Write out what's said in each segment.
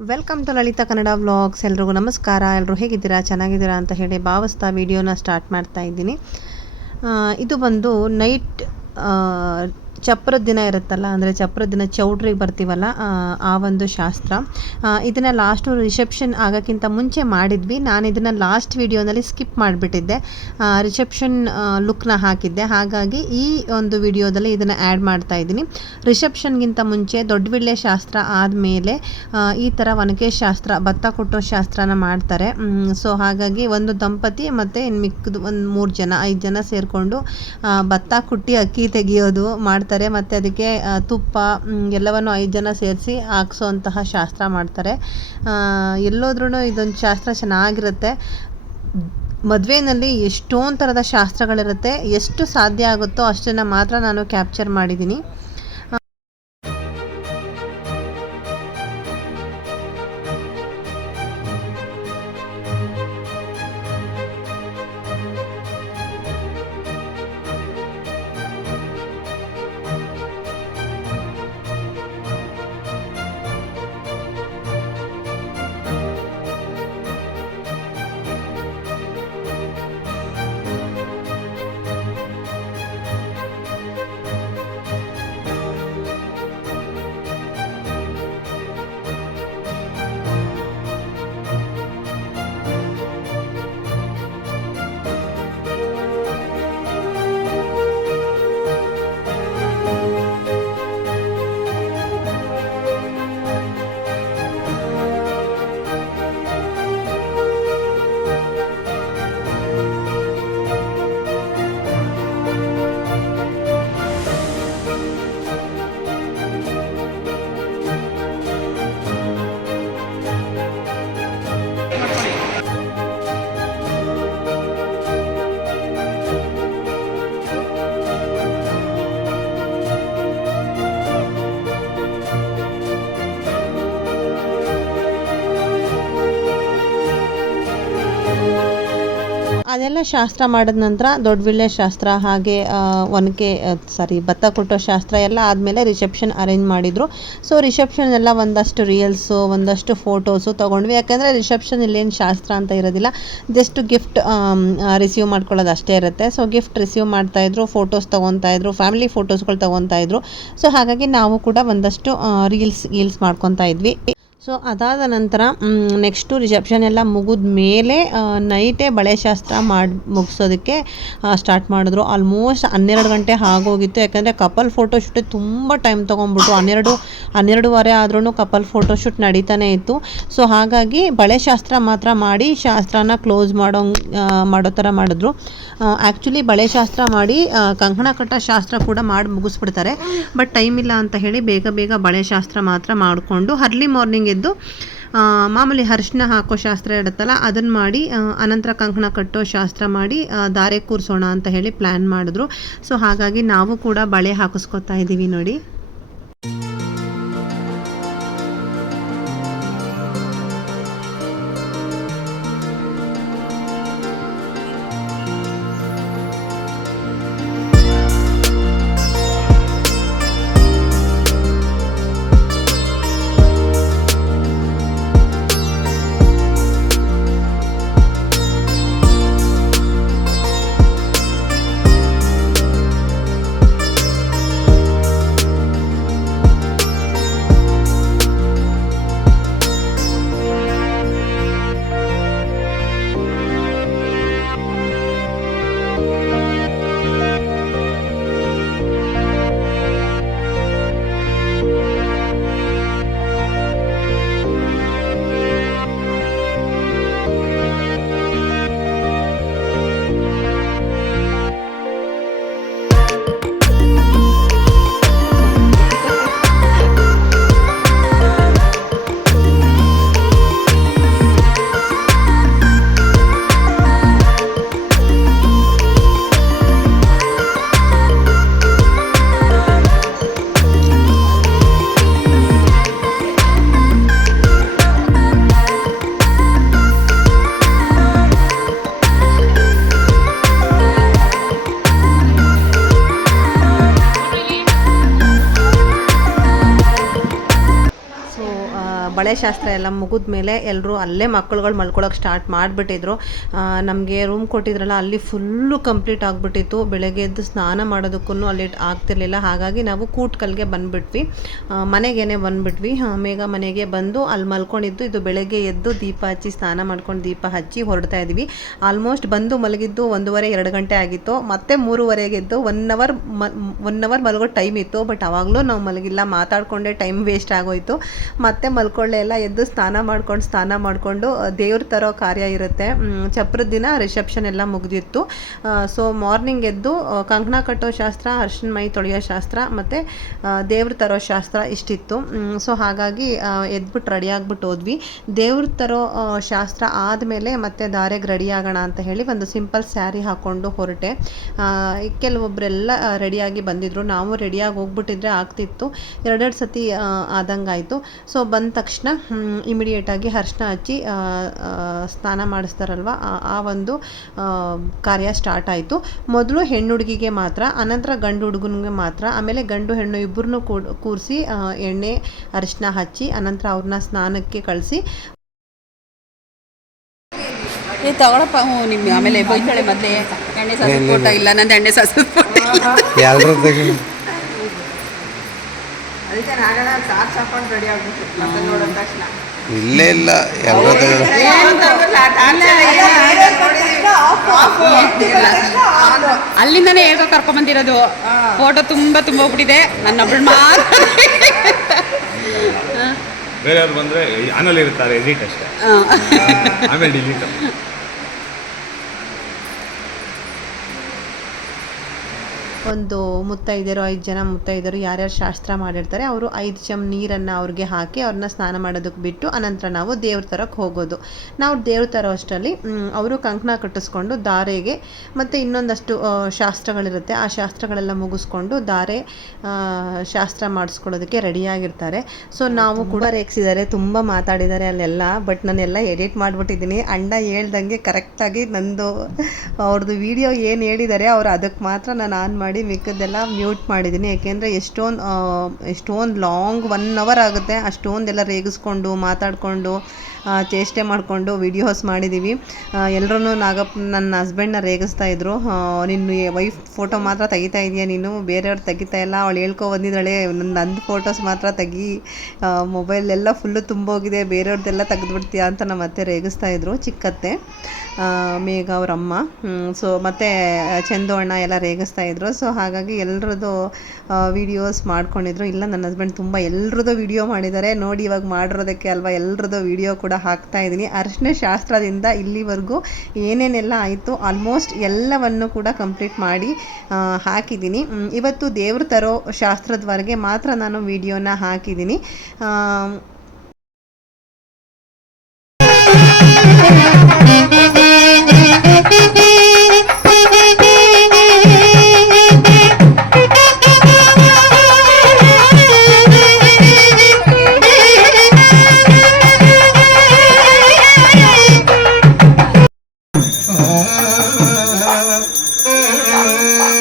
Welcome to Lalitha Kannada vlogs ಎಲ್ರಿಗೂ ನಮಸ್ಕಾರ. ಎಲ್ಲರೂ ಹೇಗಿದ್ದೀರಾ? ಚೆನ್ನಾಗಿದ್ದೀರಾ ಅಂತ ಹೇಳಿ ಭಾವಿಸ್ತಾ ವಿಡಿಯೋನ ಸ್ಟಾರ್ಟ್ ಮಾಡ್ತಾ ಇದ್ದೀನಿ. ಇದು ಬಂದು ನೈಟ್ ಚಪ್ರದ ದಿನ ಇರುತ್ತಲ್ಲ ಅಂದರೆ ಚಪ್ರದ ದಿನ ಚೌಟ್ರಿಗೆ ಬರ್ತೀವಲ್ಲ ಆ, ಒಂದು ಶಾಸ್ತ್ರ. ಇದನ್ನು ಲಾಸ್ಟು ರಿಸೆಪ್ಷನ್ ಆಗೋಕ್ಕಿಂತ ಮುಂಚೆ ಮಾಡಿದ್ವಿ. ನಾನು ಇದನ್ನು ಲಾಸ್ಟ್ ವಿಡಿಯೋನಲ್ಲಿ ಸ್ಕಿಪ್ ಮಾಡಿಬಿಟ್ಟಿದ್ದೆ. ರಿಸೆಪ್ಷನ್ ಲುಕ್ನ ಹಾಕಿದ್ದೆ. ಹಾಗಾಗಿ ಈ ಒಂದು ವಿಡಿಯೋದಲ್ಲಿ ಇದನ್ನು ಆ್ಯಡ್ ಮಾಡ್ತಾ ಇದ್ದೀನಿ. ರಿಸೆಪ್ಷನ್ಗಿಂತ ಮುಂಚೆ ದೊಡ್ಡವಿಳ್ಳೆ ಶಾಸ್ತ್ರ ಆದಮೇಲೆ ಈ ಥರ ಒನಕೆ ಶಾಸ್ತ್ರ ಭತ್ತ ಕೊಟ್ಟೋ ಶಾಸ್ತ್ರನ ಮಾಡ್ತಾರೆ. ಸೊ ಹಾಗಾಗಿ ಒಂದು ದಂಪತಿ ಮತ್ತು ಇನ್ನು ಮಿಕ್ಕದು ಒಂದು ಮೂರು ಜನ ಐದು ಜನ ಸೇರಿಕೊಂಡು ಭತ್ತ ಕುಟ್ಟಿ ಅಕ್ಕಿ ತೆಗೆಯೋದು ಮಾಡ್ತಾರೆ ಮತ್ತು ಅದಕ್ಕೆ ತುಪ್ಪ ಎಲ್ಲವನ್ನು ಐದು ಜನ ಸೇರಿಸಿ ಹಾಕ್ಸೋವಂತಹ ಶಾಸ್ತ್ರ ಮಾಡ್ತಾರೆ. ಎಲ್ಲೋದ್ರೂ ಇದೊಂದು ಶಾಸ್ತ್ರ ಚೆನ್ನಾಗಿರುತ್ತೆ. ಮದುವೆಯಲ್ಲಿ ಎಷ್ಟೊಂದು ಥರದ ಶಾಸ್ತ್ರಗಳಿರುತ್ತೆ, ಎಷ್ಟು ಸಾಧ್ಯ ಆಗುತ್ತೋ ಅಷ್ಟನ್ನು ಮಾತ್ರ ನಾನು ಕ್ಯಾಪ್ಚರ್ ಮಾಡಿದ್ದೀನಿ. ಶಾಸ್ತ್ರ ಮಾಡಿದ ನಂತರ ದೊಡ್ಡವಿಳ್ಳೆ ಶಾಸ್ತ್ರ ಹಾಗೆ ಒನಕೆ ಸಾರಿ ಭತ್ತ ಕೊಟ್ಟೋ ಶಾಸ್ತ್ರ ಎಲ್ಲ ಆದಮೇಲೆ ರಿಸೆಪ್ಷನ್ ಅರೇಂಜ್ ಮಾಡಿದರು. ಸೊ ರಿಸೆಪ್ಷನ್ ಎಲ್ಲ ಒಂದಷ್ಟು ರೀಲ್ಸು ಒಂದಷ್ಟು ಫೋಟೋಸು ತೊಗೊಂಡ್ವಿ. ಯಾಕಂದರೆ ರಿಸೆಪ್ಷನ್ ಇಲ್ಲೇನು ಶಾಸ್ತ್ರ ಅಂತ ಇರೋದಿಲ್ಲ. ಜಸ್ಟ್ ಗಿಫ್ಟ್ ರಿಸೀವ್ ಮಾಡ್ಕೊಳ್ಳೋದು ಅಷ್ಟೇ ಇರುತ್ತೆ. ಸೊ ಗಿಫ್ಟ್ ರಿಸೀವ್ ಮಾಡ್ತಾಯಿದ್ರು ಫೋಟೋಸ್ ತೊಗೊತಾ ಇದ್ರು ಫ್ಯಾಮಿಲಿ ಫೋಟೋಸ್ಗಳು ತೊಗೊತಾ ಇದ್ರು. ಸೊ ಹಾಗಾಗಿ ನಾವು ಕೂಡ ಒಂದಷ್ಟು ರೀಲ್ಸ್ ಗೀಲ್ಸ್ ಮಾಡ್ಕೊತಾ ಇದ್ವಿ. ಸೊ ಅದಾದ ನಂತರ ನೆಕ್ಸ್ಟು ರಿಸೆಪ್ಷನ್ ಎಲ್ಲ ಮುಗಿದ ಮೇಲೆ ನೈಟೇ ಬಳೆ ಶಾಸ್ತ್ರ ಮಾಡಿ, ಮುಗಿಸೋದಕ್ಕೆ ಸ್ಟಾರ್ಟ್ ಮಾಡಿದ್ರು. ಆಲ್ಮೋಸ್ಟ್ ಹನ್ನೆರಡು ಗಂಟೆ ಆಗೋಗಿತ್ತು. ಯಾಕಂದರೆ ಕಪಲ್ ಫೋಟೋಶೂಟ್ ತುಂಬ ಟೈಮ್ ತೊಗೊಂಡ್ಬಿಟ್ಟು ಹನ್ನೆರಡು, ಹನ್ನೆರಡುವರೆ ಆದ್ರೂ ಕಪಲ್ ಫೋಟೋಶೂಟ್ ನಡೀತಾನೆ ಇತ್ತು. ಸೊ ಹಾಗಾಗಿ ಬಳೆ ಶಾಸ್ತ್ರ ಮಾತ್ರ ಮಾಡಿ ಶಾಸ್ತ್ರನ ಕ್ಲೋಸ್ ಮಾಡೋ ಮಾಡೋ ಥರ ಮಾಡಿದ್ರು. ಆ್ಯಕ್ಚುಲಿ ಬಳೆ ಶಾಸ್ತ್ರ ಮಾಡಿ ಕಂಕಣ ಕಟ್ಟ ಶಾಸ್ತ್ರ ಕೂಡ ಮಾಡಿ ಮುಗಿಸ್ಬಿಡ್ತಾರೆ. ಬಟ್ ಟೈಮ್ ಇಲ್ಲ ಅಂತ ಹೇಳಿ ಬೇಗ ಬೇಗ ಬಳೆ ಶಾಸ್ತ್ರ ಮಾತ್ರ ಮಾಡಿಕೊಂಡು ಅರ್ಲಿ ಮಾರ್ನಿಂಗ್ ಆ, ಮಾಮೂಲಿ ಅರಿಶಿನ ಹಾಕೋ ಶಾಸ್ತ್ರ ಇರುತ್ತಲ್ಲ ಅದನ್ನ ಮಾಡಿ ಅನಂತರ ಕಂಕಣ ಕಟ್ಟೋ ಶಾಸ್ತ್ರ ಮಾಡಿ ಧಾರೆ ದಾರೆ ಕೂರಿಸೋಣ ಅಂತ ಹೇಳಿ ಪ್ಲ್ಯಾನ್ ಮಾಡಿದ್ರು. ಸೊ ಹಾಗಾಗಿ ನಾವು ಕೂಡ ಬಳೆ ಹಾಕಿಸ್ಕೊತಾ ಇದ್ದೀವಿ ನೋಡಿ. ಶಾಸ್ತ್ರ ಎಲ್ಲ ಮುಗಿದ ಮೇಲೆ ಎಲ್ಲರೂ ಅಲ್ಲೇ ಮಕ್ಕಳುಗಳು ಮಲ್ಕೊಳ್ಳೋಕೆ ಸ್ಟಾರ್ಟ್ ಮಾಡಿಬಿಟ್ಟಿದ್ರು. ನಮಗೆ ರೂಮ್ ಕೊಟ್ಟಿದ್ರಲ್ಲ, ಅಲ್ಲಿ ಫುಲ್ಲು ಕಂಪ್ಲೀಟ್ ಆಗಿಬಿಟ್ಟಿತ್ತು. ಬೆಳಗ್ಗೆ ಎದ್ದು ಸ್ನಾನ ಮಾಡೋದಕ್ಕೂ ಅಲ್ಲಿ ಆಗ್ತಿರ್ಲಿಲ್ಲ. ಹಾಗಾಗಿ ನಾವು ಕೂಟ್ಕಲ್ಗೆ ಬಂದುಬಿಟ್ವಿ. ಮನೆಗೇನೆ ಬಂದುಬಿಟ್ವಿ. ಮೇಘ ಮನೆಗೆ ಬಂದು ಅಲ್ಲಿ ಮಲ್ಕೊಂಡಿದ್ದು. ಇದು ಬೆಳಗ್ಗೆ ಎದ್ದು ದೀಪ ಹಚ್ಚಿ, ಸ್ನಾನ ಮಾಡ್ಕೊಂಡು ದೀಪ ಹಚ್ಚಿ ಹೊರಡ್ತಾ ಇದ್ವಿ. ಆಲ್ಮೋಸ್ಟ್ ಬಂದು ಮಲಗಿದ್ದು ಒಂದೂವರೆ, ಎರಡು ಗಂಟೆ ಆಗಿತ್ತು. ಮತ್ತೆ ಮೂರುವರೆಗೆ ಎದ್ದು ಒನ್ ಅವರ್ ಒನ್ ಅವರ್ ಮಲಗೋ ಟೈಮ್ ಇತ್ತು. ಬಟ್ ಅವಾಗಲೂ ನಾವು ಮಲಗಿಲ್ಲ. ಮಾತಾಡ್ಕೊಂಡೆ ಟೈಮ್ ವೇಸ್ಟ್ ಆಗೋಯ್ತು. ಮತ್ತೆ ಮಲ್ಕೊಳ್ಳೆ ಎಲ್ಲ ಎದ್ದು ಸ್ನಾನ ಮಾಡ್ಕೊಂಡು ಸ್ನಾನ ಮಾಡಿಕೊಂಡು ದೇವ್ರ ತರೋ ಕಾರ್ಯ ಇರುತ್ತೆ. ಚಪ್ರದ ದಿನ ರಿಸೆಪ್ಷನ್ ಎಲ್ಲ ಮುಗಿದಿತ್ತು. ಸೊ ಮಾರ್ನಿಂಗ್ ಎದ್ದು ಕಂಕಣ ಕಟ್ಟೋ ಶಾಸ್ತ್ರ ಅರ್ಶಿನ ಮೈ ತೊಳೆಯೋ ಶಾಸ್ತ್ರ, ಮತ್ತು ದೇವ್ರ ತರೋ ಶಾಸ್ತ್ರ ಇಷ್ಟಿತ್ತು. ಸೊ ಹಾಗಾಗಿ ಎದ್ಬಿಟ್ಟು ರೆಡಿ ಆಗ್ಬಿಟ್ಟು ಹೋದ್ವಿ. ದೇವ್ರ ತರೋ ಶಾಸ್ತ್ರ ಆದಮೇಲೆ ಮತ್ತೆ ದಾರೆಗೆ ರೆಡಿ ಆಗೋಣ ಅಂತ ಹೇಳಿ ಒಂದು ಸಿಂಪಲ್ ಸ್ಯಾರಿ ಹಾಕ್ಕೊಂಡು ಹೊರಟೆ. ಕೆಲವೊಬ್ಬರೆಲ್ಲ ರೆಡಿಯಾಗಿ ಬಂದಿದ್ರು. ನಾವು ರೆಡಿಯಾಗಿ ಹೋಗ್ಬಿಟ್ಟಿದ್ರೆ ಆಗ್ತಿತ್ತು. ಎರಡೆರಡು ಸತಿ ಆದಂಗಾಯಿತು. ಸೊ ಬಂದ ತಕ್ಷಣ ಇಮಿಡಿಯೇಟಾಗಿ ಅರ್ಶಿನ ಹಚ್ಚಿ ಸ್ನಾನ ಮಾಡಿಸ್ತಾರಲ್ವ? ಆ- ಒಂದು ಕಾರ್ಯ ಸ್ಟಾರ್ಟ್ ಆಯಿತು. ಮೊದಲು ಹೆಣ್ಣು ಹುಡುಗಿಗೆ ಮಾತ್ರ ಅನಂತರ ಗಂಡು ಹುಡುಗನಿಗೆ ಮಾತ್ರ ಆಮೇಲೆ ಗಂಡು ಹೆಣ್ಣು ಇಬ್ಬರನ್ನು ಕೂರಿಸಿ ಎಣ್ಣೆ ಅರಿಶಿನ ಹಚ್ಚಿ ಅನಂತರ ಅವ್ರನ್ನ ಸ್ನಾನಕ್ಕೆ ಕಳಿಸಿ. ಏ ತಗೊಳಪ್ಪ ಹ್ಞೂ ನಿಮ್ಮ ಆಮೇಲೆ ಬೈತಾಳೆ ಮೊದಲೇ ಎಣ್ಣೆ ಫೋಟೋ ಇಲ್ಲ ನಂದು ಎಣ್ಣೆ ಫೋಟೋ ತೆಗಿ ಅದಕ್ಕೆ ನಾಗಣ ಸಾಕ್ಸ್ ಹಾಕೊಂಡು ರೆಡಿ ಆಗ್ಬಿಟ್ಟು ಮತ್ತೆ ನೋಡಿದ ತಕ್ಷಣ. ಇಲ್ಲೇ ಇಲ್ಲ ಅಲ್ಲಿಂದನೇ ಹೇಗೋ ಕರ್ಕೊಂಬಂದಿರೋದು ಫೋಟೋ ತುಂಬ ತುಂಬ ಹೋಗ್ಬಿಟ್ಟಿದೆ. ನನ್ನೊಬ್ಬಳು ಮಾತ್ರ. ಬೇರೆಯವ್ರು ಬಂದರೆ ಆನಲ್ಲಿ ಇರ್ತಾರೆ ಎಡಿಟ್ ಅಷ್ಟೇ. ಆಮೇಲೆ ಡಿಲೀಟ್ ಒಂದು ಮುತ್ತೈದೆಯರು ಐದು ಜನ ಮುತ್ತೈದೆಯರು ಯಾರ್ಯಾರು ಶಾಸ್ತ್ರ ಮಾಡಿರ್ತಾರೆ ಅವರು ಐದು ಚಮ್ ನೀರನ್ನು ಅವ್ರಿಗೆ ಹಾಕಿ ಅವ್ರನ್ನ ಸ್ನಾನ ಮಾಡೋದಕ್ಕೆ ಬಿಟ್ಟು ಅನಂತರ ನಾವು ದೇವ್ರ ಥರಕ್ಕೆ ಹೋಗೋದು. ನಾವು ದೇವ್ರ ತರೋ ಅಷ್ಟರಲ್ಲಿ ಅವರು ಕಂಕಣ ಕಟ್ಟಿಸ್ಕೊಂಡು ದಾರೆಗೆ ಮತ್ತು ಇನ್ನೊಂದಷ್ಟು ಶಾಸ್ತ್ರಗಳಿರುತ್ತೆ. ಆ ಶಾಸ್ತ್ರಗಳೆಲ್ಲ ಮುಗಿಸ್ಕೊಂಡು ದಾರೆ ಆ, ಶಾಸ್ತ್ರ ಮಾಡಿಸ್ಕೊಳ್ಳೋದಕ್ಕೆ ರೆಡಿಯಾಗಿರ್ತಾರೆ. ಸೊ ನಾವು ಕೂಡ ರೇಗಿಸಿದ್ದಾರೆ ತುಂಬ ಮಾತಾಡಿದ್ದಾರೆ ಅಲ್ಲೆಲ್ಲ ಬಟ್ ನಾನೆಲ್ಲ ಎಡಿಟ್ ಮಾಡಿಬಿಟ್ಟಿದ್ದೀನಿ. ಅಣ್ಣ ಹೇಳ್ದಂಗೆ ಕರೆಕ್ಟಾಗಿ ನಂದು ಅವ್ರದ್ದು ವಿಡಿಯೋ ಏನು ಹೇಳಿದ್ದಾರೆ ಅವ್ರು ಅದಕ್ಕೆ ಮಾತ್ರ ನಾನು ಆನ್ ಮಾಡಿ ಮಿಕ್ಕದ್ದೆಲ್ಲ ಮ್ಯೂಟ್ ಮಾಡಿದ್ದೀನಿ. ಯಾಕೆಂದರೆ ಎಷ್ಟೊಂದು ಎಷ್ಟೊಂದು ಲಾಂಗ್ ಒನ್ ಅವರ್ ಆಗುತ್ತೆ ಅಷ್ಟೊಂದೆಲ್ಲ ರೇಗಿಸ್ಕೊಂಡು ಮಾತಾಡಿಕೊಂಡು ಚೇಷ್ಟೆ ಮಾಡಿಕೊಂಡು ವಿಡಿಯೋಸ್ ಮಾಡಿದ್ದೀವಿ ಎಲ್ಲರೂ ನಾಗಪ್ಪ ನನ್ನ ಹಸ್ಬೆಂಡ್ನ ರೇಗಿಸ್ತಾ ಇದ್ರು. ಆ, ನಿನ್ನ ವೈಫ್ ಫೋಟೋ ಮಾತ್ರ ತೆಗಿತಾ ಇದೆಯಾ ನೀನು? ಬೇರೆಯವ್ರು ತೆಗಿತಾ ಇಲ್ಲ. ಅವಳು ಹೇಳ್ಕೊ ಬಂದಿದ್ದಾಳೆ. ನಂದು ಫೋಟೋಸ್ ಮಾತ್ರ ತೆಗಿ. ಮೊಬೈಲ್ ಎಲ್ಲ ಫುಲ್ಲು ತುಂಬೋಗಿದೆ. ಬೇರೆಯವ್ರದ್ದೆಲ್ಲ ತೆಗೆದ್ಬಿಡ್ತೀಯಾ ಅಂತ ನಮ್ಮ ಅತ್ತೆ ರೇಗಿಸ್ತಾ ಇದ್ರು. ಚಿಕ್ಕತ್ತೆ. ಮೇಘ ಅವರಮ್ಮ. ಸೊ ಮತ್ತು ಚಂದು ಅಣ್ಣ ಎಲ್ಲ ರೇಗಿಸ್ತಾ ಇದ್ರು. ಸೊ ಹಾಗಾಗಿ ಎಲ್ರದ್ದು ವಿಡಿಯೋಸ್ ಮಾಡ್ಕೊಂಡಿದ್ರು. ಇಲ್ಲ, ನನ್ನ ಹಸ್ಬೆಂಡ್ ತುಂಬ ಎಲ್ರದ್ದು ವಿಡಿಯೋ ಮಾಡಿದ್ದಾರೆ ನೋಡಿ, ಇವಾಗ ಮಾಡಿರೋದಕ್ಕೆ ಅಲ್ವಾ ಎಲ್ರದ್ದು ವಿಡಿಯೋ ಕೂಡ ಹಾಕ್ತಾ ಇದ್ದೀನಿ. ಅರ್ಶಿನ ಶಾಸ್ತ್ರದಿಂದ ಇಲ್ಲಿವರೆಗೂ ಏನೇನೆಲ್ಲ ಆಯಿತು ಆಲ್ಮೋಸ್ಟ್ ಎಲ್ಲವನ್ನು ಕೂಡ ಕಂಪ್ಲೀಟ್ ಮಾಡಿ ಹಾಕಿದ್ದೀನಿ. ಇವತ್ತು ದೇವ್ರ ತರೋ ಶಾಸ್ತ್ರದವರೆಗೆ ಮಾತ್ರ ನಾನು ವಿಡಿಯೋನ ಹಾಕಿದ್ದೀನಿ. Ei.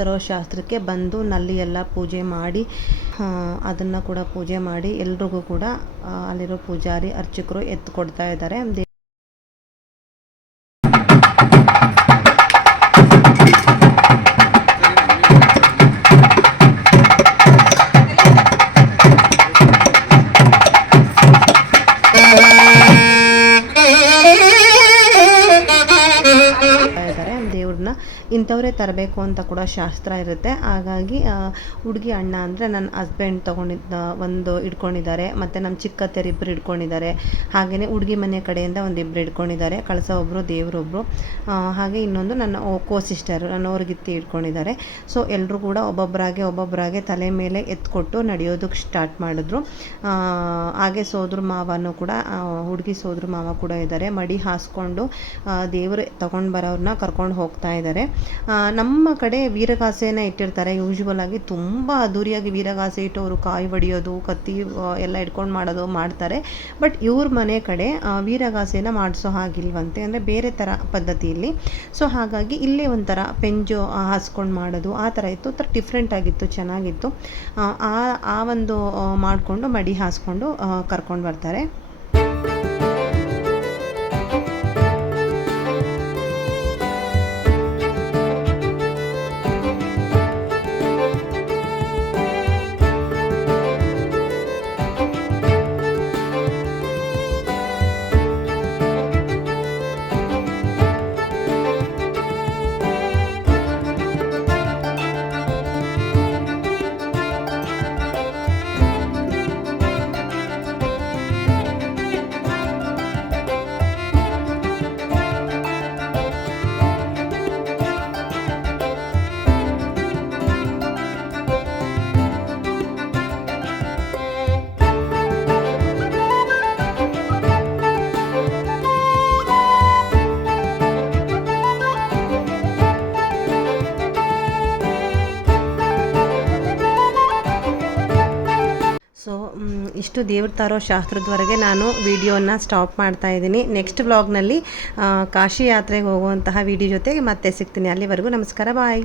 ತರೋ ಶಾಸ್ತ್ರಕ್ಕೆ ಬಂದು ನಲ್ಲಿ ಎಲ್ಲ ಪೂಜೆ ಮಾಡಿ ಅದನ್ನು ಕೂಡ ಪೂಜೆ ಮಾಡಿ ಎಲ್ರಿಗೂ ಕೂಡ ಅಲ್ಲಿರೋ ಪೂಜಾರಿ ಅರ್ಚಕರು ಎತ್ತು ಕೊಡ್ತಾ ಇದ್ದಾರೆ. ಇಂಥವರೇ ತರಬೇಕು ಅಂತ ಕೂಡ ಶಾಸ್ತ್ರ ಇರುತ್ತೆ. ಹಾಗಾಗಿ ಹುಡುಗಿ ಅಣ್ಣ ಅಂದರೆ ನನ್ನ ಹಸ್ಬೆಂಡ್ ತೊಗೊಂಡಿದ್ದ ಒಂದು ಇಟ್ಕೊಂಡಿದ್ದಾರೆ. ಮತ್ತು ನಮ್ಮ ಚಿಕ್ಕ ಇಬ್ಬರು ಇಟ್ಕೊಂಡಿದ್ದಾರೆ. ಹಾಗೆಯೇ ಹುಡುಗಿ ಮನೆ ಕಡೆಯಿಂದ ಒಂದು ಇಬ್ಬರು ಇಟ್ಕೊಂಡಿದ್ದಾರೆ. ಕಳಸ ಒಬ್ಬರು ದೇವರೊಬ್ಬರು ಹಾಗೆ ಇನ್ನೊಂದು ನನ್ನ ಕೋ ಸಿಸ್ಟರು ನನ್ನ ಅವ್ರಿಗಿತ್ತಿ ಇಟ್ಕೊಂಡಿದ್ದಾರೆ. ಸೊ ಎಲ್ಲರೂ ಕೂಡ ಒಬ್ಬೊಬ್ಬರಾಗೆ ಒಬ್ಬೊಬ್ಬರಾಗೆ ತಲೆ ಮೇಲೆ ಎತ್ಕೊಟ್ಟು ನಡೆಯೋದಕ್ಕೆ ಸ್ಟಾರ್ಟ್ ಮಾಡಿದ್ರು. ಹಾಗೆ ಸೋದ್ರ ಮಾವನೂ ಕೂಡ ಹುಡುಗಿ ಸೋದ್ರ ಮಾವ ಕೂಡ ಇದ್ದಾರೆ. ಮಡಿ ಹಾಸ್ಕೊಂಡು ದೇವರು ತಗೊಂಡು ಬರೋರನ್ನ ಕರ್ಕೊಂಡು ಹೋಗ್ತಾ ಇದ್ದಾರೆ. ನಮ್ಮ ಕಡೆ ವೀರಗಾಸೆನ ಇಟ್ಟಿರ್ತಾರೆ. ಯೂಶ್ವಲ್ ಆಗಿ ತುಂಬ ಅದ್ದೂರಿಯಾಗಿ ವೀರಗಾಸೆ ಇಟ್ಟು ಅವರು ಕಾಯಿ ಒಡೆಯೋದು ಕತ್ತಿ ಎಲ್ಲ ಇಟ್ಕೊಂಡು ಮಾಡೋದು ಮಾಡ್ತಾರೆ. ಬಟ್ ಇವ್ರ ಮನೆ ಕಡೆ ವೀರಗಾಸೆಯನ್ನ ಮಾಡಿಸೋ ಹಾಗಿಲ್ವಂತೆ. ಅಂದರೆ ಬೇರೆ ಥರ ಪದ್ಧತಿಯಲ್ಲಿ. ಸೊ ಹಾಗಾಗಿ ಇಲ್ಲೇ ಒಂಥರ ಪೆಂಜು ಹಾಸ್ಕೊಂಡು ಮಾಡೋದು, ಆ ಥರ ಇತ್ತು. ಒಂಥರ ಡಿಫ್ರೆಂಟ್ ಆಗಿತ್ತು, ಚೆನ್ನಾಗಿತ್ತು. ಆ ಆ ಒಂದು ಮಾಡಿಕೊಂಡು ಮಡಿ ಹಾಸ್ಕೊಂಡು ಕರ್ಕೊಂಡು ಬರ್ತಾರೆ. ಇಷ್ಟು ದೇವ್ರ ತಾರೋ ಶಾಸ್ತ್ರದವರೆಗೆ ನಾನು ವಿಡಿಯೋನ ಸ್ಟಾಪ್ ಮಾಡ್ತಾ ಇದ್ದೀನಿ. ನೆಕ್ಸ್ಟ್ ವ್ಲಾಗ್ನಲ್ಲಿ ಕಾಶಿ ಯಾತ್ರೆಗೆ ಹೋಗುವಂತಹ ವಿಡಿಯೋ ಜೊತೆಗೆ ಮತ್ತೆ ಸಿಗ್ತೀನಿ. ಅಲ್ಲಿವರೆಗೂ ನಮಸ್ಕಾರ, ಬಾಯ್.